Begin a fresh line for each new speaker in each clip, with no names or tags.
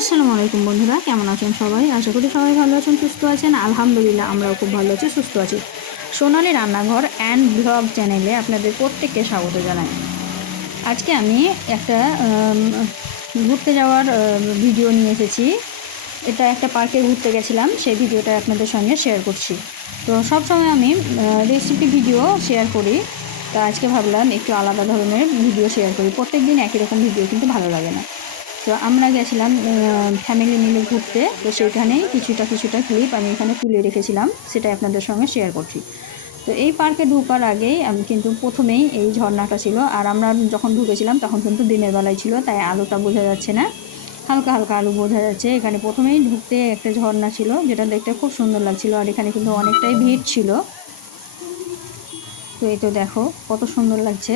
আসসালামু আলাইকুম বন্ধুরা, কেমন আছেন সবাই? আশা করি সবাই ভালো আছেন, সুস্থ আছেন। আলহামদুলিল্লাহ, আমরাও খুব ভালো আছি, সুস্থ আছি। সোনালি রান্নাঘর অ্যান্ড ব্লগ চ্যানেলে আপনাদের প্রত্যেককে স্বাগত জানাই। আজকে আমি একটা ঘুরতে যাওয়ার ভিডিও নিয়ে এসেছি। এটা একটা পার্কে ঘুরতে গেছিলাম, সেই ভিডিওটা আপনাদের সঙ্গে শেয়ার করছি। তো সব সময় আমি রেসিপি ভিডিও শেয়ার করি। তা আজকে ভাবলাম একটু আলাদা ধরনের ভিডিও শেয়ার করি। প্রত্যেক দিন একই রকম ভিডিও, কিন্তু ভালো লাগে না। তো আমরা গেছিলাম ফ্যামিলি মিলে ঘুরতে। তো সেইখানেই কিছুটা কিছুটা ক্লিপ আমি এখানে তুলে রেখেছিলাম সেটা আপনাদের সঙ্গে শেয়ার করছি। তো এই পার্কে ঢোকার আগেই আমি কিন্তু প্রথমেই এই ঝর্ণাটা ছিল। আর আমরা যখন ঢুকেছিলাম, তখন কিন্তু দিনের বেলায় ছিল, তাই আলোটা বোঝা যাচ্ছে না। হালকা হালকা আলো বোঝা যাচ্ছে। এখানে প্রথমেই ঢুকতে একটা ঝর্ণা ছিল, যেটা দেখতে খুব সুন্দর লাগছিল। আর এখানে কিন্তু অনেকটাই ভিড় ছিল। তো এই তো দেখো, কত সুন্দর লাগছে।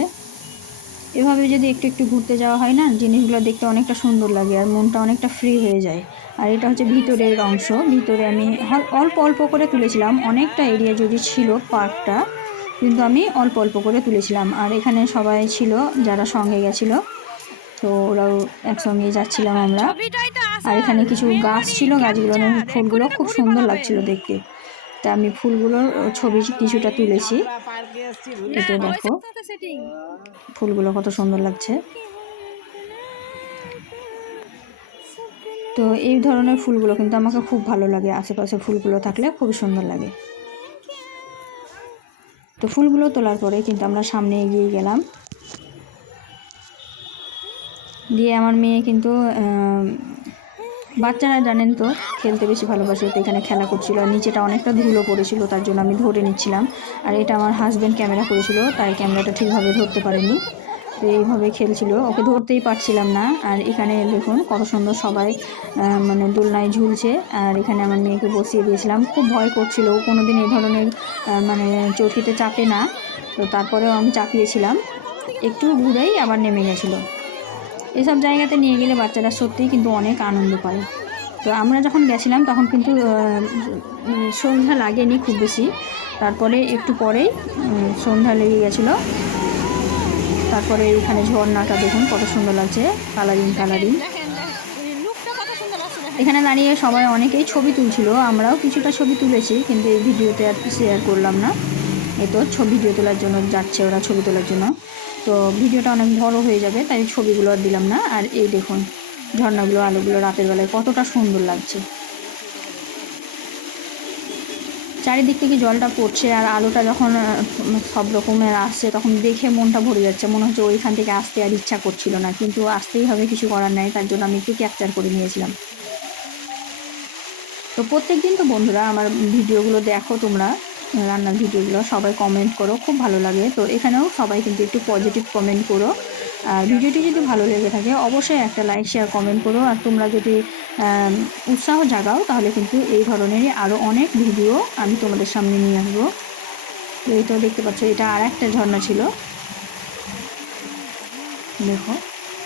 এভাবে যদি একটু একটু ঘুরতে যাওয়া হয় না জিনিসগুলো দেখতে অনেকটা সুন্দর লাগে আর মনটা অনেকটা ফ্রি হয়ে যায়। আর এটা হচ্ছে ভিতরের অংশ। ভিতরে আমি অল্প অল্প করে তুলেছিলাম। অনেকটা এরিয়া যদি ছিল পার্কটা কিন্তু আমি অল্প অল্প করে তুলেছিলাম। আর এখানে সবাই ছিল যারা সঙ্গে গেছিল তো ওরাও একসঙ্গে যাচ্ছিলাম আমরা। আর এখানে কিছু গাছ ছিল গাছগুলো ফুলগুলো খুব সুন্দর লাগছিল দেখতে। তা আমি ফুলগুলোর ছবি কিছুটা তুলেছি। এটা দেখো, ফুলগুলো কত সুন্দর লাগছে। তো এই ধরনের ফুলগুলো কিন্তু আমাকে খুব ভালো লাগে, আশেপাশে ফুলগুলো থাকলে খুবই সুন্দর লাগে। তো ফুলগুলো তোলার পরে কিন্তু আমরা সামনে এগিয়ে গেলাম। দিয়ে আমার মেয়ে কিন্তু বাচ্চারা জানেন তো, খেলতে বেশি ভালোবাসে, তো এখানে খেলা করছিল আর নিচেটা অনেকটা ধুলো পড়েছিল, তার জন্য আমি ধরে নিচ্ছিলাম। আর এটা আমার হাজব্যান্ড ক্যামেরা করেছিল, তাই ক্যামেরাটা ঠিকভাবে ধরতে পারেনি। তো এইভাবে খেলছিল, ওকে ধরতেই পারছিলাম না। আর এখানে দেখুন, কত সুন্দর সবাই মানে দোলনায় ঝুলছে। আর এখানে আমার মেয়েকে বসিয়ে দিয়েছিলাম, খুব ভয় করছিল। ও কোনোদিন এই ধরনের মানে চৌকিতে চাপে না। তো তারপরেও আমি চাপিয়েছিলাম। একটু ঘুরেই আবার নেমে গেছিল। এসব জায়গাতে নিয়ে গেলে বাচ্চারা সত্যিই কিন্তু অনেক আনন্দ পায়। তো আমরা যখন গেছিলাম, তখন কিন্তু সন্ধ্যা লাগেনি খুব বেশি। তারপরে একটু পরেই সন্ধ্যা লেগে গেছিল। তারপরে এখানে ঝর্ণাটা দেখুন কত সুন্দর লাগছে। Colouring colouring. এখানে দাঁড়িয়ে সবাই অনেকেই ছবি তুলছিল। আমরাও কিছুটা ছবি তুলেছি, কিন্তু এই ভিডিওতে আর শেয়ার করলাম না। এ তো ছবি ভিডিও তোলার জন্য যাচ্ছে ওরা ছবি তোলার জন্য। তো ভিডিওটা অনেক বড় হয়ে যাবে, তাই ছবিগুলো আর দিলাম না। আর এই দেখুন, ঝর্ণাগুলো, আলোগুলো রাতের বেলায় কতটা সুন্দর লাগছে। চারিদিক থেকে জলটা পড়ছে আর আলোটা যখন সব রকমের আসছে, তখন দেখে মনটা ভরে যাচ্ছে। মনে হচ্ছে ওইখান থেকে আসতে আর ইচ্ছা করছিল না, কিন্তু আসতেই হবে, কিছু করার নাই। তার জন্য আমি একটু ক্যাপচার করে নিয়েছিলাম। তো প্রত্যেক দিন তো বন্ধুরা, আমার ভিডিওগুলো দেখো তোমরা। রান্নার ভিডিওগুলো সবাই কমেন্ট করো, খুব ভালো লাগে। তো এখানেও সবাই কিন্তু একটু পজিটিভ কমেন্ট করো। আর ভিডিওটি যদি ভালো লেগে থাকে, অবশ্যই একটা লাইক শেয়ার কমেন্ট করো। আর তোমরা যদি উৎসাহ জাগাও, তাহলে কিন্তু এই ধরনেরই আরও অনেক ভিডিও আমি তোমাদের সামনে নিয়ে আসব। এই তো দেখতে পাচ্ছ, এটা আর একটা ঝর্ণা ছিল। দেখো,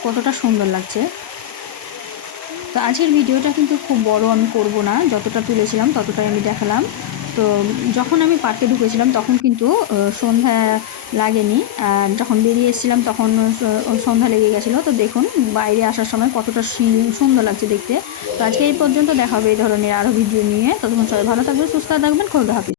কতটা সুন্দর লাগছে। তো আজকের ভিডিওটা কিন্তু খুব বড় আমি করব না, যতটা তুলেছিলাম ততটাই আমি দেখালাম। তো যখন আমি পার্কে ঢুকেছিলাম, তখন কিন্তু সন্ধ্যা লাগেনি। আর যখন বেরিয়ে এসেছিলাম, তখন সন্ধ্যা লেগে গেছিল। তো দেখুন, বাইরে আসার সময় কতটা সুন্দর লাগছে দেখতে। তো আজকে এই পর্যন্ত দেখা হবে এই ধরনের আরও ভিডিও নিয়ে। ততক্ষণ সবাই ভালো থাকবেন, সুস্থ থাকবেন, খোদা হাফিজ।